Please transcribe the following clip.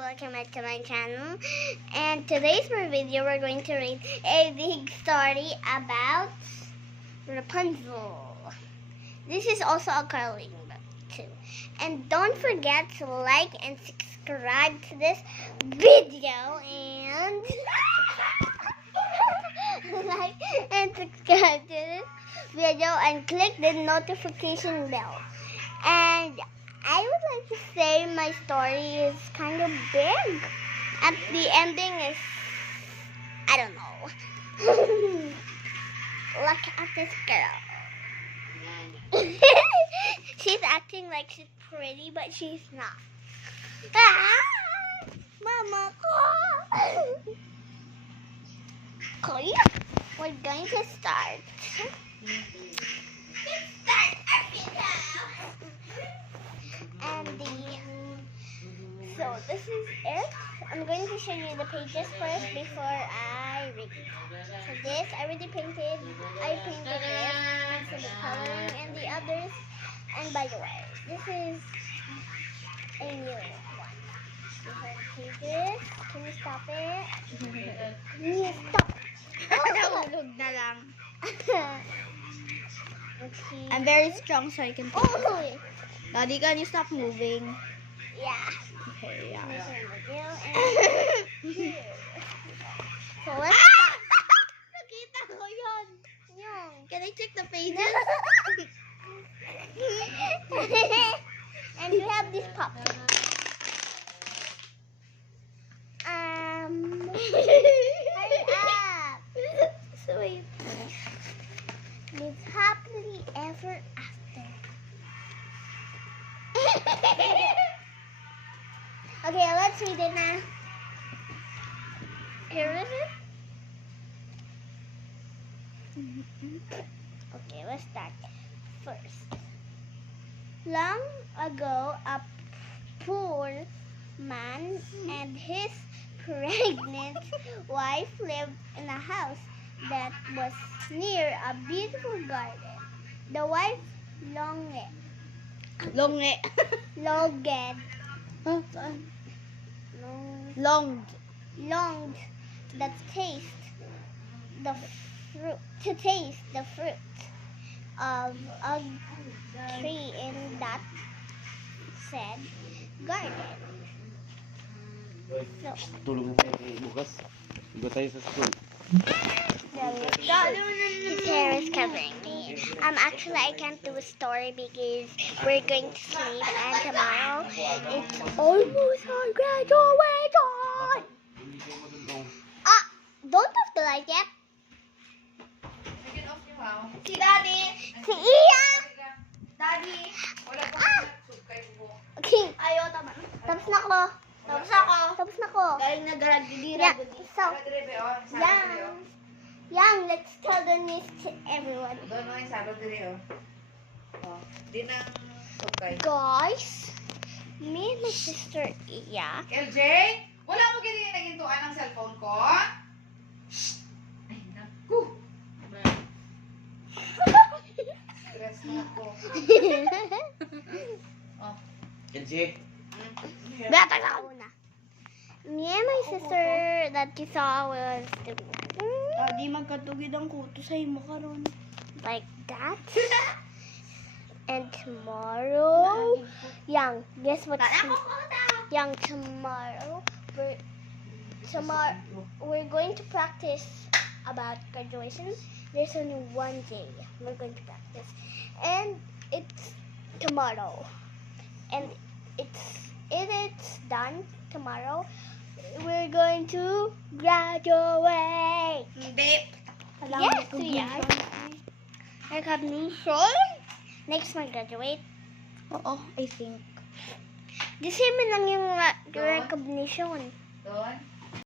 welcome back to my channel. And today's video we're going to read a big story about Rapunzel. This is also a coloring book too. And don't forget to like and subscribe to this video and like and subscribe to this video and click the notification bell. And I would like to say my story is kind of big. And the ending is, I don't know. Look at this girl. She's acting like she's pretty, but she's not. Ah! Mama. Okay, we're going to start. So this is it. I'm going to show you the pages first before I read. So this, I already painted. I painted this. So the coloring and the others. And by the way, this is a new one. These are the pages. Can you stop it? Yes, stop. Nahulog na lang. Okay. I'm very strong so I can take it. Oh, Daddy, can you stop moving? yeah. Okay, yeah. So let's start. Nakita ko yun. Yung. Can I check the pages? And we have this pop. Hurry up. Sweet. Live happily ever after. Okay, let's read it now. Here is it. Okay, let's start first. Long ago, a poor man and his pregnant wife lived in a house that was near a beautiful garden. The wife longed Longed. that taste the fruit of a tree in that said garden. So, Tulog mo tayo bukas. Iba tayo sa school. his hair is covering me. Actually, I can't do a story because we're going to sleep, and tomorrow it's almost our graduation. Don't off the light yet. Si Daddy! Si Ian. Daddy! Wala po Okay. Ayaw, tama. Tapos na ko. Tapos na ko. Galing na garag, Yeah. So, Yang, let's tell the news to everyone. Doon mo yung salo dire Di nang sukay. Guys, me and my sister Iya. LJ, wala mo ganyan yung nagintuan ng cellphone ko? Ay, naku. Stress na ako. LJ, Bata na una. Me and my sister that you saw was Daddy, magkatugid ang kuto sa imo karon. like that. And tomorrow, Yang, guess what? Yang, tomorrow we're going to practice about graduation. There's only one day we're going to practice, and it's tomorrow. And it's done tomorrow. We're going to graduate. Hindi. Yes, we are. Recognition. Next month, graduate. Oo, I think. The same lang yung recognition. Doon?